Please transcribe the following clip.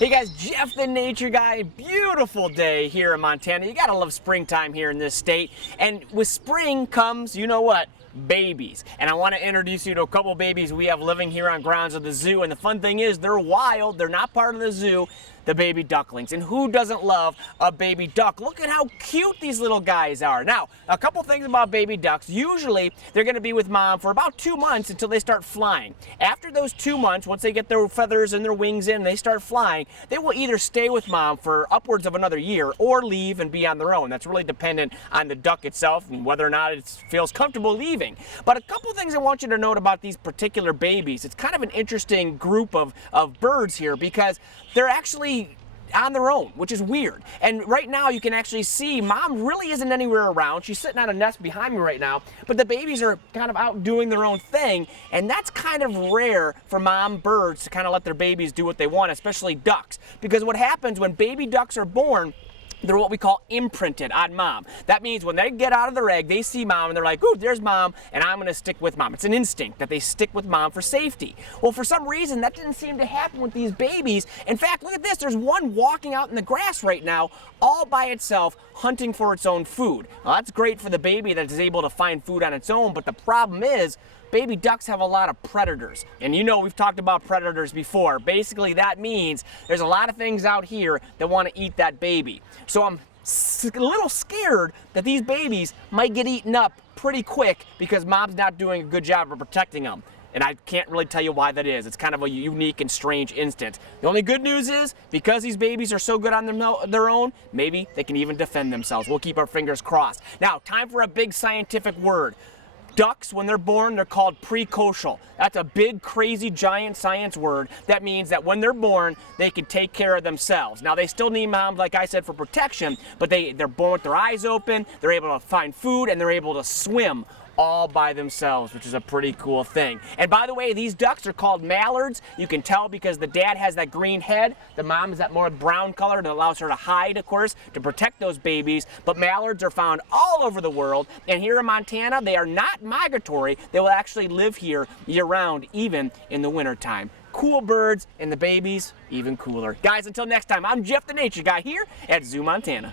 Hey guys, Jeff the Nature Guy. Beautiful day here in Montana. You gotta love springtime here in this state. And with spring comes, you know what? Babies. And I want to introduce you to a couple babies we have living here on grounds of the zoo. And the fun thing is, they're wild. They're not part of the zoo. The baby ducklings. And who doesn't love a baby duck? Look at how cute these little guys are. Now, a couple things about baby ducks. Usually, they're going to be with mom for about 2 months until they start flying. After those 2 months, once they get their feathers and their wings in and they start flying, they will either stay with mom for upwards of another year or leave and be on their own. That's really dependent on the duck itself and whether or not it feels comfortable leaving. But a couple things I want you to note about these particular babies. It's kind of an interesting group of birds here because they're actually on their own, which is weird. And right now you can actually see mom really isn't anywhere around. She's sitting on a nest behind me right now, but the babies are kind of out doing their own thing, and that's kind of rare for mom birds to kind of let their babies do what they want, especially ducks. Because what happens when baby ducks are born, they're what we call imprinted on mom. That means when they get out of their egg, they see mom and they're like, ooh, there's mom, and I'm gonna stick with mom. It's an instinct that they stick with mom for safety. Well, for some reason, that didn't seem to happen with these babies. In fact, look at this. There's one walking out in the grass right now, all by itself, hunting for its own food. Well, that's great for the baby that is able to find food on its own, but the problem is, baby ducks have a lot of predators. And you know we've talked about predators before. Basically that means there's a lot of things out here that want to eat that baby. So I'm a little scared that these babies might get eaten up pretty quick because mom's not doing a good job of protecting them. And I can't really tell you why that is. It's kind of a unique and strange instance. The only good news is, because these babies are so good on their own, maybe they can even defend themselves. We'll keep our fingers crossed. Now, time for a big scientific word. Ducks, when they're born, they're called precocial. That's a big, crazy, giant science word. That means that when they're born, they can take care of themselves. Now, they still need mom, like I said, for protection, but they're born with their eyes open, they're able to find food, and they're able to swim all by themselves, which is a pretty cool thing. And by the way, these ducks are called mallards. You can tell because the dad has that green head, the mom is that more brown color that allows her to hide, of course, to protect those babies. But mallards are found all over the world, and here in Montana, they are not migratory. They will actually live here year-round, even in the wintertime. Cool birds, and the babies, even cooler. Guys, until next time, I'm Jeff the Nature Guy here at ZooMontana.